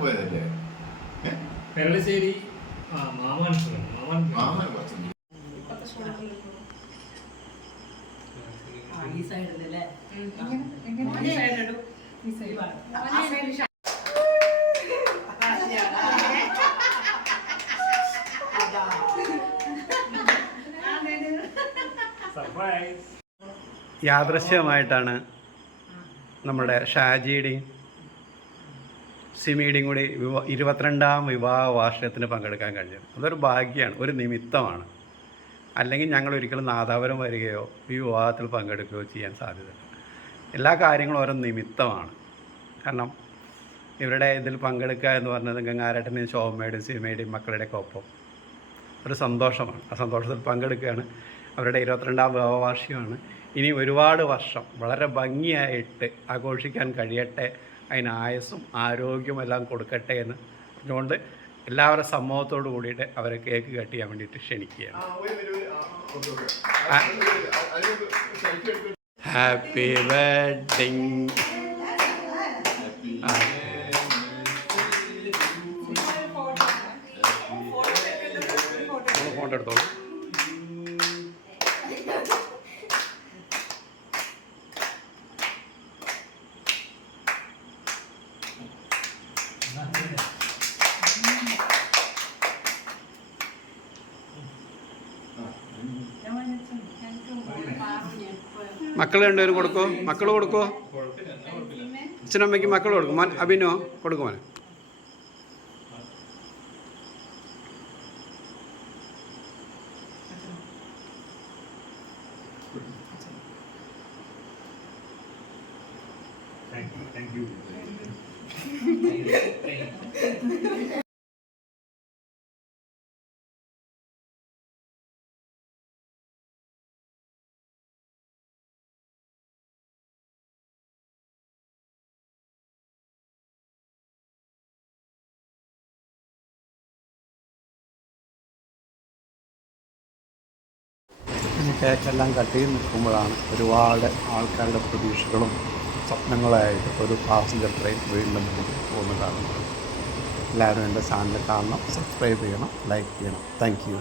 പോയതല്ലേ പെരളശ്ശേരി മാമാൻ ഈ സൈഡിലല്ലേ യാദൃശ്യമായിട്ടാണ് നമ്മുടെ ഷാജിയുടെയും സിമിയുടെയും കൂടി 22ാം വിവാഹ വാർഷികത്തിന് പങ്കെടുക്കാൻ കഴിഞ്ഞത്. അതൊരു ഭാഗ്യമാണ്, ഒരു നിമിത്തമാണ്. അല്ലെങ്കിൽ ഞങ്ങൾ ഒരിക്കലും നാദാപുരം വരികയോ ഈ വിവാഹത്തിൽ പങ്കെടുക്കുകയോ ചെയ്യാൻ സാധ്യതയില്ല. എല്ലാ കാര്യങ്ങളും ഓരോ നിമിത്തമാണ്. കാരണം ഇവരുടെ ഇതിൽ പങ്കെടുക്കുക എന്ന് പറഞ്ഞത് ഗംഗാരേട്ടനെയും ശോഭമ്മയുടെയും സിമയുടെയും മക്കളുടെയൊക്കെ ഒപ്പം ഒരു സന്തോഷമാണ്. ആ സന്തോഷത്തിൽ പങ്കെടുക്കുകയാണ്. അവരുടെ 22ാം വിവാഹ വാർഷികമാണ്. ഇനി ഒരുപാട് വർഷം വളരെ ഭംഗിയായിട്ട് ആഘോഷിക്കാൻ കഴിയട്ടെ, അതിന് ആയുസ്സും ആരോഗ്യവും എല്ലാം കൊടുക്കട്ടെ എന്ന് പറഞ്ഞുകൊണ്ട് എല്ലാവരുടെ സമ്മതത്തോടു കൂടിയിട്ട് അവരെ കേക്ക് കട്ട് ചെയ്യാൻ വേണ്ടിയിട്ട് ക്ഷണിക്കുകയാണ്. Happy wedding. ഫോട്ടോ എടുത്തോളൂ. മക്കൾ രണ്ടുപേരും കൊടുക്കോ? മക്കൾ കൊടുക്കോ? അച്ഛനമ്മയ്ക്ക് മക്കൾ കൊടുക്കും. മോൻ അഭിനോ കൊടുക്കും. മോനെ കേക്കെല്ലാം കട്ട് ചെയ്ത് നിൽക്കുമ്പോഴാണ് ഒരുപാട് ആൾക്കാരുടെ പ്രതീക്ഷകളും സ്വപ്നങ്ങളായിട്ട് ഒരു പാസഞ്ചർ ട്രെയിൻ വീണ്ടും പോകുന്നതാണ്. എല്ലാവരും എൻ്റെ ചാനൽ കാണണം, സബ്സ്ക്രൈബ് ചെയ്യണം, ലൈക്ക് ചെയ്യണം. Thank you.